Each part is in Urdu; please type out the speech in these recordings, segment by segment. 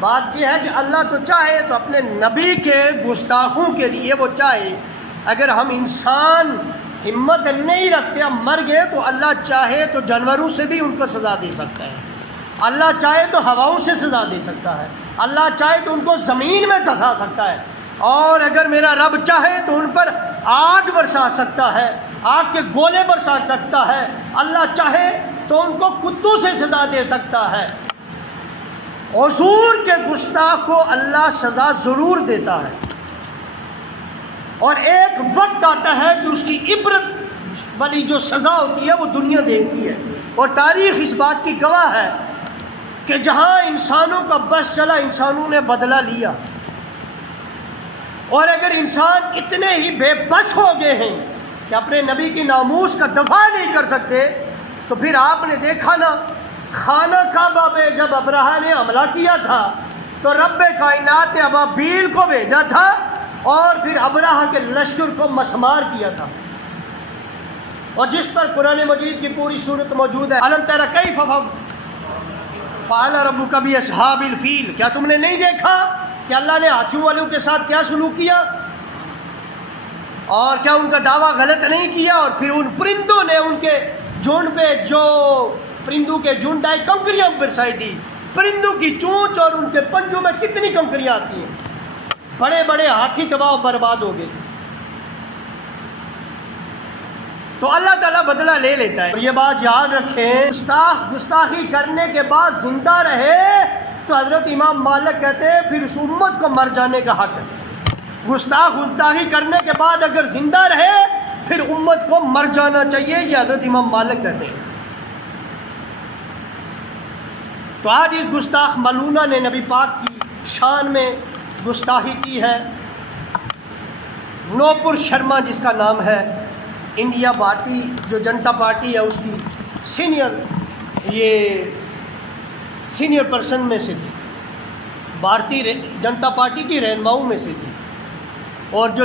بات یہ ہے کہ اللہ تو چاہے تو اپنے نبی کے گستاخوں کے لیے وہ چاہے، اگر ہم انسان ہمت نہیں رکھتے، ہم مر گئے، تو اللہ چاہے تو جانوروں سے بھی ان کو سزا دے سکتا ہے، اللہ چاہے تو ہواؤں سے سزا دے سکتا ہے، اللہ چاہے تو ان کو زمین میں دھسا سکتا ہے، اور اگر میرا رب چاہے تو ان پر آگ برسا سکتا ہے، آگ کے گولے برسا سکتا ہے، اللہ چاہے تو ان کو کتوں سے سزا دے سکتا ہے۔ حضور کے گستاخ کو اللہ سزا ضرور دیتا ہے، اور ایک وقت آتا ہے کہ اس کی عبرت والی جو سزا ہوتی ہے وہ دنیا دیکھتی ہے، اور تاریخ اس بات کی گواہ ہے کہ جہاں انسانوں کا بس چلا انسانوں نے بدلہ لیا، اور اگر انسان اتنے ہی بے بس ہو گئے ہیں کہ اپنے نبی کی ناموس کا دفاع نہیں کر سکتے، تو پھر آپ نے دیکھا نا خانہ کعبہ پہ جب ابرہہ نے حملہ کیا تھا تو رب کائنات نے ابابیل کو بھیجا تھا اور پھر ابرہہ کے لشکر کو مسمار کیا تھا، اور جس پر قرآن مجید کی پوری صورت موجود ہے۔ الم تر کیف فعل ربک باصحاب الفیل، کیا تم نے نہیں دیکھا کہ اللہ نے ہاتھیوں والوں کے ساتھ کیا سلوک کیا، اور کیا ان کا دعویٰ غلط نہیں کیا، اور پھر ان پرندوں نے ان کے جھنڈ پہ جو پرندوں کے جھنڈ آئے کنکریاں برسائی دی، پرندوں کی چونچ اور ان کے پنجوں میں کتنی کنکریاں آتی ہیں، بڑے بڑے ہاتھی تباہ و برباد ہو گئے۔ تو اللہ تعالیٰ بدلہ لے لیتا ہے، اور یہ بات یاد رکھیں، گستاخی کرنے کے بعد زندہ رہے تو حضرت امام مالک کہتے ہیں پھر اس امت کو مر جانے کا حق ہے۔ گستاخی کرنے کے بعد اگر زندہ رہے پھر امت کو مر جانا چاہیے، یہ حضرت امام مالک کہتے ہیں۔ تو آج اس گستاخ ملعونہ نے نبی پاک کی شان میں گستاخی کی ہے۔ نوپور شرما جس کا نام ہے، انڈیا پارٹی جو جنتا پارٹی ہے اس کی سینئر پرسن میں سے تھی، بھارتی جنتا پارٹی کی رہنماؤں میں سے تھی، اور جو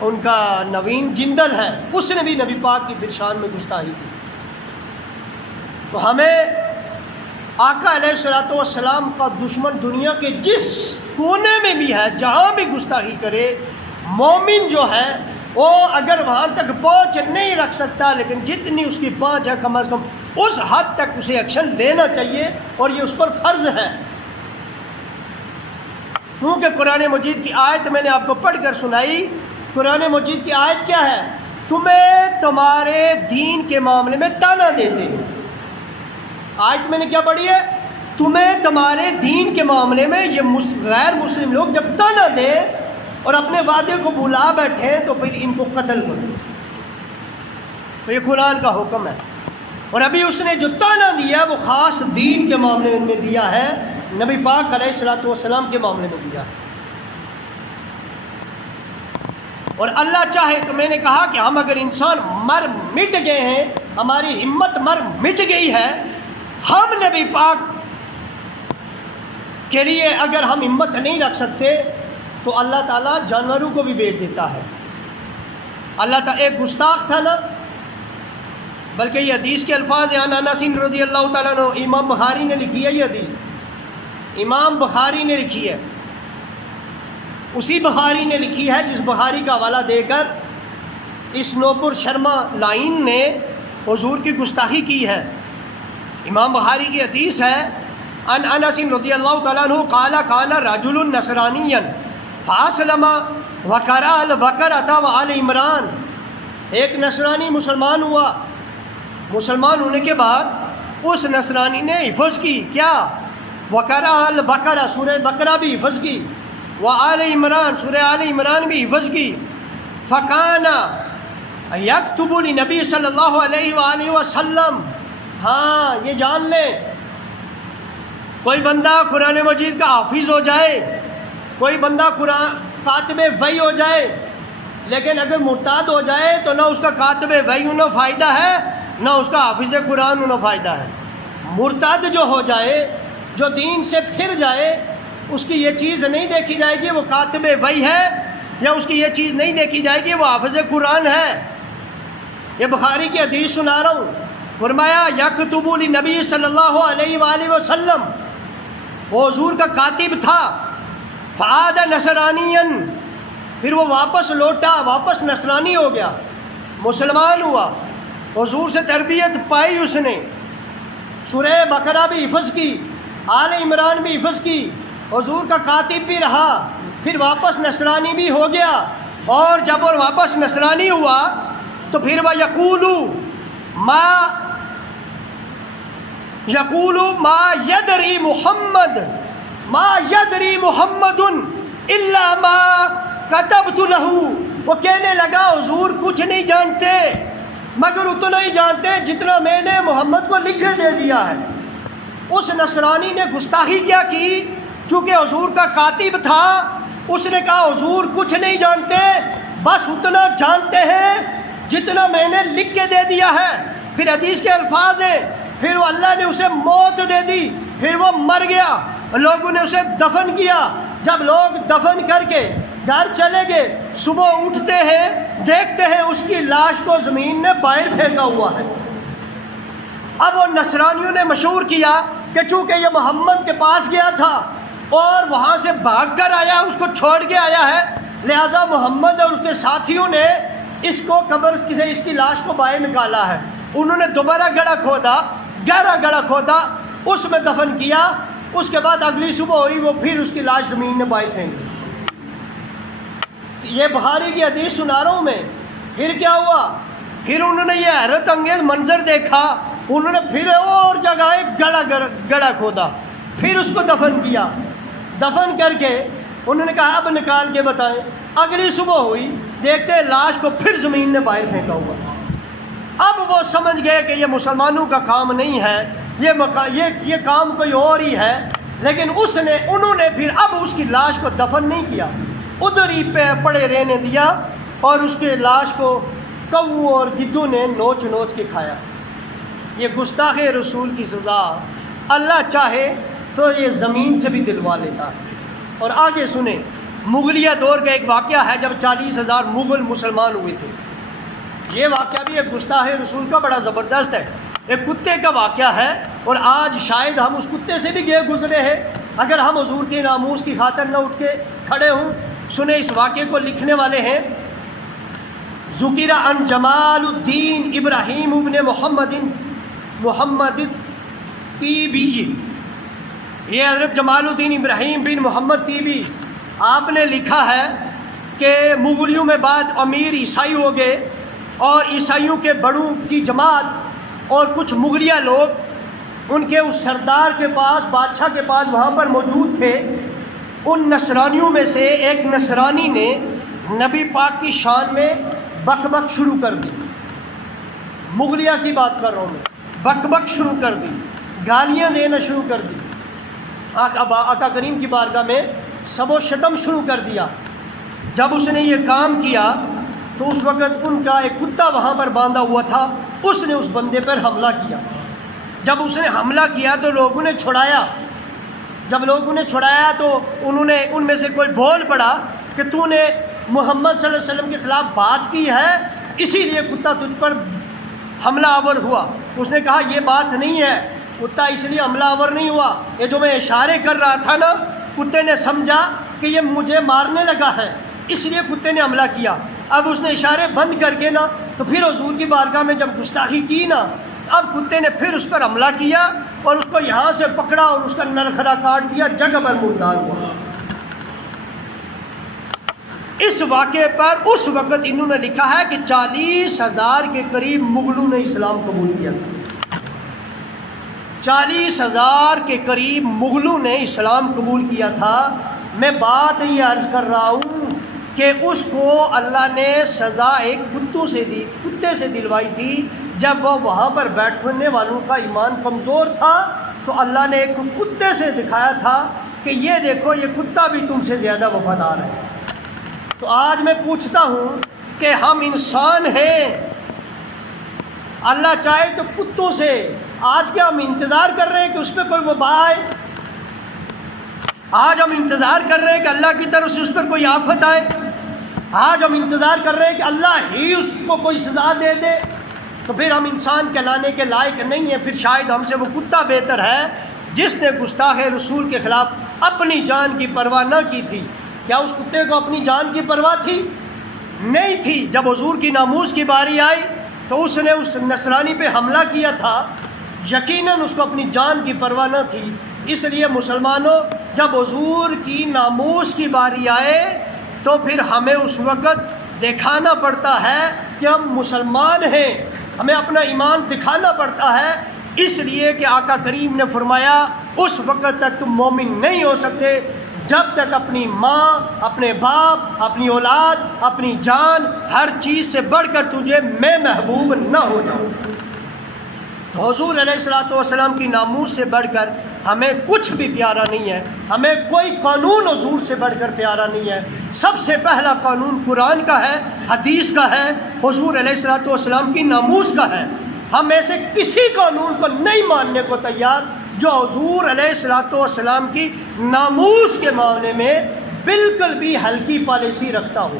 ان کا نوین جندل ہے اس نے بھی نبی پاک کی شان میں گستاخی کی۔ تو ہمیں آقا علیہ الصلوۃ والسلام کا دشمن دنیا کے جس کونے میں بھی ہے، جہاں بھی گستاخی کرے، مومن جو ہے وہ اگر وہاں تک پہنچ نہیں رکھ سکتا لیکن جتنی اس کی پہنچ ہے کم از کم اس حد تک اسے ایکشن لینا چاہیے، اور یہ اس پر فرض ہے۔ کیونکہ قرآن مجید کی آیت میں نے آپ کو پڑھ کر سنائی، قرآن مجید کی آیت کیا ہے؟ تمہیں تمہارے دین کے معاملے میں تانا دیتے ہیں۔ آیت میں نے کیا پڑھی ہے؟ تمہیں تمہارے دین کے معاملے میں یہ غیر مسلم لوگ جب تانا دیں اور اپنے وعدے کو بھلا بیٹھیں تو پھر ان کو قتل کرو۔ تو یہ قرآن کا حکم ہے، اور ابھی اس نے جو تانا دیا وہ خاص دین کے معاملے میں دیا ہے، نبی پاک علیہ الصلوۃ والسلام کے معاملے میں دیا ہے۔ اور اللہ چاہے تو میں نے کہا کہ ہم اگر انسان مر مٹ گئے ہیں، ہماری ہمت مٹ گئی ہے، ہم نبی پاک کے لیے اگر ہم ہمت نہیں رکھ سکتے تو اللہ تعالیٰ جانوروں کو بھی بھیج دیتا ہے۔ اللہ تعالیٰ ایک گستاخ تھا نا، بلکہ یہ حدیث کے الفاظ ہیں، انس رضی اللہ تعالیٰ عنہ، امام بخاری نے لکھی ہے، یہ حدیث امام بخاری نے لکھی ہے، اسی بخاری نے لکھی ہے جس بخاری کا حوالہ دے کر اس نوپور شرما لائن نے حضور کی گستاخی کی ہے۔ امام بخاری کی حدیث ہے، ان انس رضی اللہ تعالیٰ عنہ قال کان رجل نصرانیا فاسلم وقرأ البقرۃ وآل عمران، ایک نصرانی مسلمان ہوا، مسلمان ہونے کے بعد اس نصرانی نے حفظ کی کیا؟ وقرأ البقرۃ، سورہ بقرہ بھی حفظ کی، وآل عمران، سورہ آل عمران بھی حفظ کی، فکان یکتب لنبی صلی اللہ علیہ وآلہ وسلم۔ ہاں یہ جان لیں، کوئی بندہ قرآن مجید کا حافظ ہو جائے، کوئی بندہ قرآن کاتب وحی ہو جائے، لیکن اگر مرتاد ہو جائے تو نہ اس کا کاتب وحی انہیں فائدہ ہے نہ اس کا حافظ قرآن انہیں فائدہ ہے۔ مرتاد جو ہو جائے، جو دین سے پھر جائے، اس کی یہ چیز نہیں دیکھی جائے گی وہ کاتب وحی ہے، یا اس کی یہ چیز نہیں دیکھی جائے گی وہ حافظ قرآن ہے۔ یہ بخاری کی حدیث سنا رہا ہوں، فرمایا یکتب لنبی صلی اللہ علیہ وآلہ وسلم، وہ حضور کا کاتب تھا، فعاد نصرانین، پھر وہ واپس لوٹا، واپس نصرانی ہو گیا، مسلمان ہوا، حضور سے تربیت پائی اس نے، سورہ بقرہ بھی حفظ کی، آل عمران بھی حفظ کی، حضور کا کاتب بھی رہا، پھر واپس نصرانی بھی ہو گیا، اور جب وہ واپس نصرانی ہوا تو پھر وہ یقولو ما یدری محمد الا ما کتبت لہ، وہ کہنے لگا حضور کچھ نہیں جانتے مگر اتنا ہی جانتے جتنا میں نے محمد کو لکھ کے دے دیا ہے۔ اس نصرانی نے گستاخی کیا کی، چونکہ حضور کا کاتب تھا، اس نے کہا حضور کچھ نہیں جانتے، بس اتنا جانتے ہیں جتنا میں نے لکھ کے دے دیا ہے۔ پھر حدیث کے الفاظ ہیں، پھر وہ اللہ نے اسے موت دے دی، پھر وہ مر گیا، لوگوں نے اسے دفن کیا۔ جب لوگ دفن کر کے گھر چلے گئے، صبح اٹھتے ہیں دیکھتے ہیں اس کی لاش کو زمین نے باہر پھینکا ہوا ہے۔ اب وہ نصرانیوں نے مشہور کیا کہ چونکہ یہ محمد کے پاس گیا تھا اور وہاں سے بھاگ کر آیا، اس کو چھوڑ کے آیا ہے، لہذا محمد اور اس کے ساتھیوں نے اس کو قبر سے اس کی لاش کو باہر نکالا ہے۔ انہوں نے دوبارہ گہرا گڑھا کھودا، اس میں دفن کیا، اس کے بعد اگلی صبح ہوئی وہ پھر اس کی لاش زمین میں باہر پھینک دی۔ یہ بخاری کی حدیث سنا رہا ہوں میں۔ پھر کیا ہوا؟ پھر انہوں نے یہ حیرت انگیز منظر دیکھا، انہوں نے پھر اور جگہ ایک گڑھا کھودا، پھر اس کو دفن کیا، دفن کر کے انہوں نے کہا اب نکال کے بتائیں۔ اگلی صبح ہوئی، دیکھتے لاش کو پھر زمین نے باہر پھینکا ہوا۔ اب وہ سمجھ گئے کہ یہ مسلمانوں کا کام نہیں ہے، یہ کام کوئی اور ہی ہے، لیکن انہوں نے پھر اب اس کی لاش کو دفن نہیں کیا، ادھر ہی پہ پڑے رہنے دیا، اور اس کے لاش کو کووں اور گدھوں نے نوچ نوچ کے کھایا۔ یہ گستاخ رسول کی سزا اللہ چاہے تو یہ زمین سے بھی دلوا لیتا ہے۔ اور آگے سنیں، مغلیہ دور کا ایک واقعہ ہے جب 40,000 مغل مسلمان ہوئے تھے۔ یہ واقعہ بھی ایک گستاخ رسول کا بڑا زبردست ہے، ایک کتے کا واقعہ ہے، اور آج شاید ہم اس کتے سے بھی گزرے ہیں اگر ہم حضور کے ناموس کی خاطر نہ اٹھ کے کھڑے ہوں۔ سنیں، اس واقعے کو لکھنے والے ہیں ذکر عن جمال الدین ابراہیم ابن محمد تیبی۔ یہ حضرت جمال الدین ابراہیم بن محمد تیبی، آپ نے لکھا ہے کہ مغلیوں میں بعد امیر عیسائی ہو گئے، اور عیسائیوں کے بڑوں کی جماعت اور کچھ مغلیہ لوگ ان کے اس سردار کے پاس، بادشاہ کے پاس وہاں پر موجود تھے۔ ان نصرانیوں میں سے ایک نصرانی نے نبی پاک کی شان میں بک بک شروع کر دی۔ مغلیہ کی بات کر رہا ہوں میں، بک بک شروع کر دی، گالیاں دینا شروع کر دی، آقا کریم کی بارگاہ میں سب و شتم شروع کر دیا۔ جب اس نے یہ کام کیا تو اس وقت ان کا ایک کتا وہاں پر باندھا ہوا تھا، اس نے اس بندے پر حملہ کیا۔ جب اس نے حملہ کیا تو لوگوں نے چھڑایا، جب لوگوں نے چھڑایا تو انہوں نے ان میں سے کوئی بول پڑا کہ تو نے محمد صلی اللہ علیہ وسلم کے خلاف بات کی ہے، اسی لیے کتا تجھ پر حملہ آور ہوا۔ اس نے کہا یہ بات نہیں ہے، کتا اس لیے حملہ آور نہیں ہوا، یہ جو میں اشارے کر رہا تھا نا، کتے نے سمجھا کہ یہ مجھے مارنے لگا ہے، اس لیے کتے نے حملہ کیا۔ اب اس نے اشارے بند کر کے نا تو پھر حضور کی بارگاہ میں جب گستاخی کی نا، اب کتے نے پھر اس پر حملہ کیا اور اس کو یہاں سے پکڑا اور اس کا نرخرا کاٹ دیا، جگہ پر مردار ہوا۔ اس واقعے پر اس وقت انہوں نے لکھا ہے کہ 40,000 کے قریب مغلوں نے اسلام قبول کیا تھا۔ 40,000 کے قریب مغلوں نے اسلام قبول کیا تھا۔ میں بات یہ عرض کر رہا ہوں کہ اس کو اللہ نے سزا ایک کتے سے دلوائی تھی۔ جب وہ وہاں پر بیٹھنے والوں کا ایمان کمزور تھا تو اللہ نے ایک کتے سے دکھایا تھا کہ یہ دیکھو یہ کتا بھی تم سے زیادہ وفادار ہے۔ تو آج میں پوچھتا ہوں کہ ہم انسان ہیں، اللہ چاہے تو کتوں سے، آج کیا ہم انتظار کر رہے ہیں کہ اس پہ کوئی وبا آئے؟ آج ہم انتظار کر رہے ہیں کہ اللہ کی طرف سے اس پر کوئی آفت آئے؟ آج ہم انتظار کر رہے ہیں کہ اللہ ہی اس کو کوئی سزا دے دے؟ تو پھر ہم انسان کہلانے کے لائق نہیں ہیں، پھر شاید ہم سے وہ کتا بہتر ہے جس نے گستاخ رسول کے خلاف اپنی جان کی پرواہ نہ کی تھی. کیا اس کتے کو اپنی جان کی پرواہ تھی؟ نہیں تھی. جب حضور کی ناموس کی باری آئی تو اس نے اس نصرانی پہ حملہ کیا تھا، یقیناً اس کو اپنی جان کی پرواہ نہ تھی. اس لیے مسلمانوں، جب حضور کی ناموس کی باری آئے تو پھر ہمیں اس وقت دکھانا پڑتا ہے کہ ہم مسلمان ہیں، ہمیں اپنا ایمان دکھانا پڑتا ہے. اس لیے کہ آقا کریم نے فرمایا اس وقت تک تم مومن نہیں ہو سکتے جب تک اپنی ماں، اپنے باپ، اپنی اولاد، اپنی جان، ہر چیز سے بڑھ کر تجھے میں محبوب نہ ہو جاؤں. حضور علیہ الصلوۃ والسلام کی ناموس سے بڑھ کر ہمیں کچھ بھی پیارا نہیں ہے، ہمیں کوئی قانون حضور سے بڑھ کر پیارا نہیں ہے. سب سے پہلا قانون قرآن کا ہے، حدیث کا ہے، حضور علیہ الصلوۃ والسلام کی ناموس کا ہے. ہم ایسے کسی قانون کو نہیں ماننے کو تیار جو حضور علیہ الصلوۃ والسلام کی ناموس کے معاملے میں بالکل بھی ہلکی پالیسی رکھتا ہو.